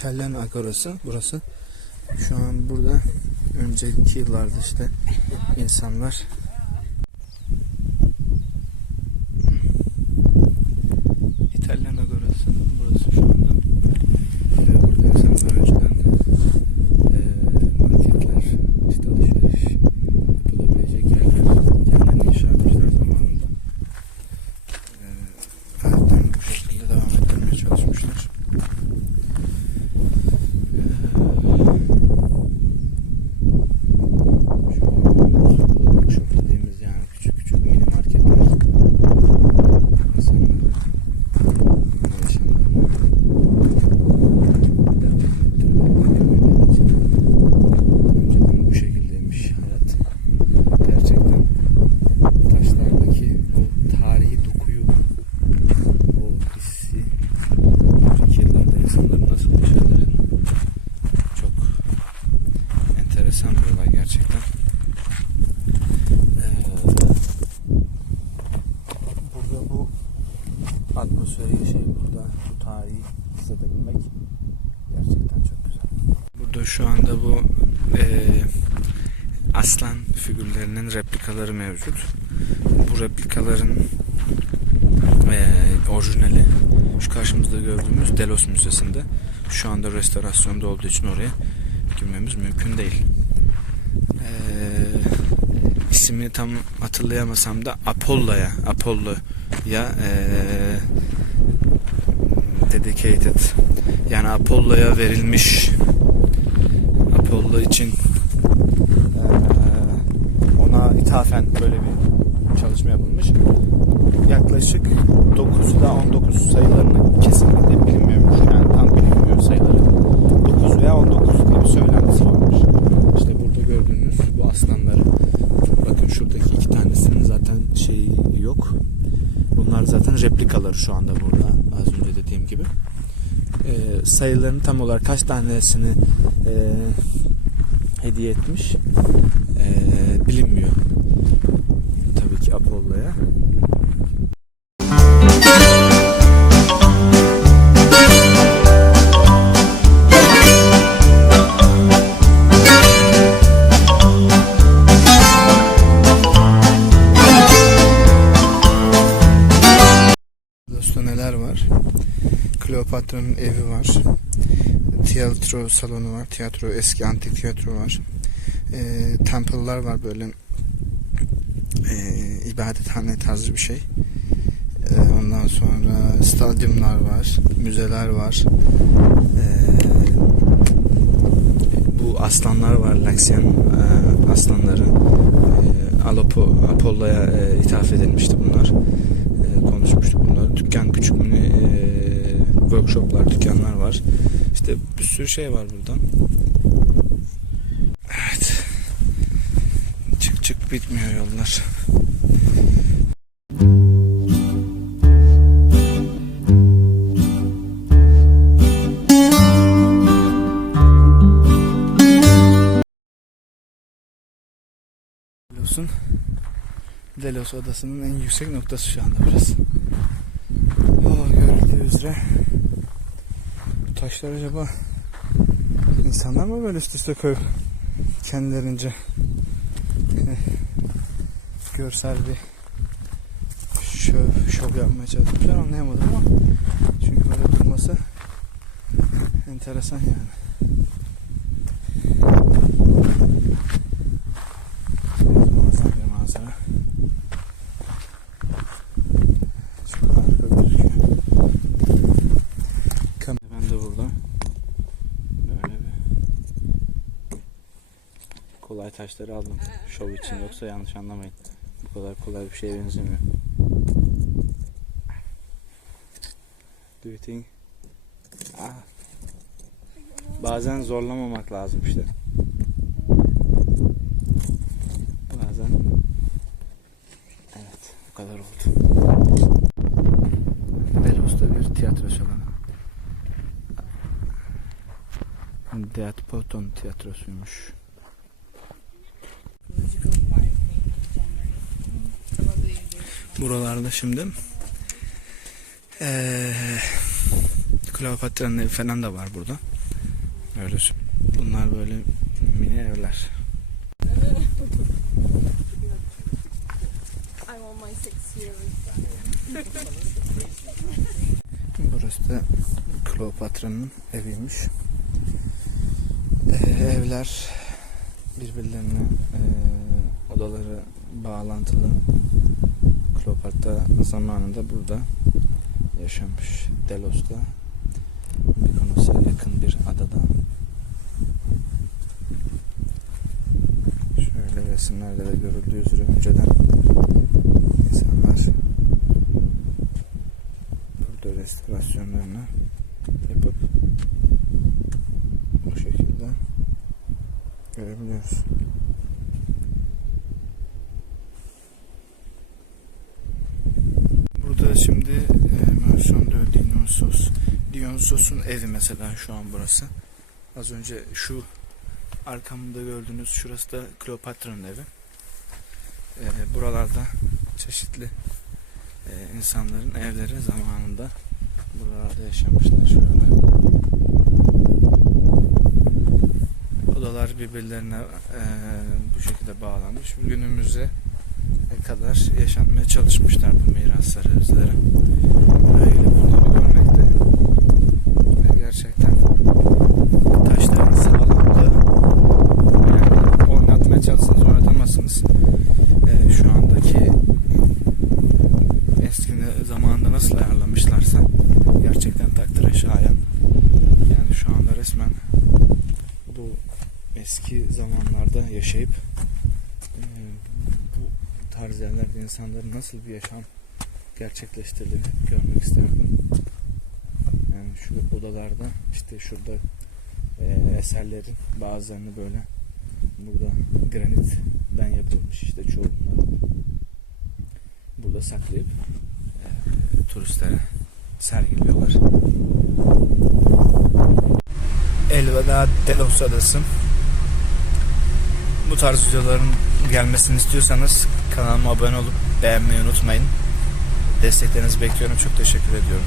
İtalyan agorası burası. Şu an burada önceki yıllarda işte insanlar İtalyan agorası burası şu anda. Ve burada insanlar önceden eee, marketler, işte alışveriş yapılabilecek yerler kendilerini inşa etmişler zamanında. Eee hayatlarını bu şekilde devam ettirmeye çalışmışlar. Workshop dediğimiz yani küçük küçük mini marketler insanları yaşamlarını devam ettirmeleri için önceden bu şekildeymiş hayat. Gerçekten taşlardaki o tarihi dokuyu, o hissi önceki yıllarda insanların nasıl yaşadığını çok enteresan bir olay gerçekten. Ee, burada bu atmosferi yaşayıp burada bu tarihi hissedebilmek gerçekten çok güzel. Burada şu anda bu eee, aslan figürlerinin replikaları mevcut. Bu replikaların eee orijinali şu karşımızda gördüğümüz Delos Müzesi'nde. Şu anda restorasyonda olduğu için oraya girmemiz mümkün değil. Eee ismini tam hatırlayamasam da Apollo'ya Apollo'ya eee dedicated yani Apollo'ya verilmiş Apollo için eee, ona ithafen böyle bir çalışma yapılmış. Yaklaşık 9 ila 19 sayılarını kesinlikle bilinmiyormuş. Yani tam bilinmiyor sayıları. 9 veya 19 diye bir söylentisi varmış. İşte burada gördüğünüz bu aslanları bakın şuradaki iki tanesinin zaten şeyi yok. Bunlar zaten replikaları şu anda burada az önce dediğim gibi. Ee, sayılarını tam olarak kaç tanesini e, hediye etmiş e, bilinmiyor. Tabii ki Apollo'ya. Neler var? Kleopatra'nın evi var. Tiyatro salonu var. Tiyatro, eski antik tiyatro var. E, temple'lar var böyle e, ibadethane tarzı bir şey. E, ondan sonra stadyumlar var. Müzeler var. E, bu aslanlar var. Laksian e, aslanları. E, Alopo, Apollo'ya e, ithaf edilmişti bunlar. E, konuşmuştuk bunları. Dükkan küçük mini e, workshoplar, dükkanlar var. İşte bir sürü şey var buradan. Evet. Çık çık bitmiyor yollar. Delos'un Delos adasının en yüksek noktası şu anda burası. Oh, görüldüğü üzere taşlar acaba insanlar mı böyle üst üste koyup kendilerince eh, görsel bir şov, şov yapmaya çalışmışlar anlayamadım ama çünkü böyle durması enteresan yani. Muazzam bir manzara. Çok harika gözüküyor. Kamera ben de burada. Böyle bir kolay taşları aldım. Şov için yoksa yanlış anlamayın. Bu kadar kolay bir şeye benzemiyor. Do you think? Ah. Bazen zorlamamak lazım işte. Bazen Evet, bu kadar oldu. Belos'ta bir tiyatro salonu. Deat Poton tiyatrosuymuş. Buralarda şimdi eee Kleopatra'nın evi falan da var burada. Öyle Bunlar böyle mini evler. Burası da Kleopatra'nın eviymiş. Ee, evler birbirlerine e, odaları bağlantılı. Kleopatra zamanında burada yaşamış. Delos'ta Mikonos'a yakın bir adada. Şöyle resimlerde de görüldüğü üzere önceden insanlar burada restorasyonlarını yapıp bu şekilde görebiliyoruz. Burada şimdi e, Merson de Dionysos Dionysos'un evi mesela şu an burası. Az önce şu arkamda gördüğünüz şurası da Kleopatra'nın evi. E, buralarda çeşitli e, insanların evleri zamanında buralarda yaşamışlar şöyle. Odalar birbirlerine e, bu şekilde bağlanmış. Günümüze kadar yaşatmaya çalışmışlar bu mirasları özleri. Bunları görmekte ve gerçekten taşların sağlamlığı yani oynatmaya oynatamazsınız. E, şu andaki eski zamanında nasıl ayarlamışlarsa gerçekten takdire şayan. Yani şu anda resmen bu eski zamanlarda yaşayıp e, bu tarz yerlerde insanların nasıl bir yaşam gerçekleştirdiğini görmek isterdim. Yani şu odalarda işte şurada e, eserlerin bazılarını böyle burada granitten yapılmış işte çoğunluğu burada saklayıp e, turistlere sergiliyorlar. Elveda Delos Adası. Bu tarz videoların gelmesini istiyorsanız kanalıma abone olup beğenmeyi unutmayın. Desteklerinizi bekliyorum. Çok teşekkür ediyorum.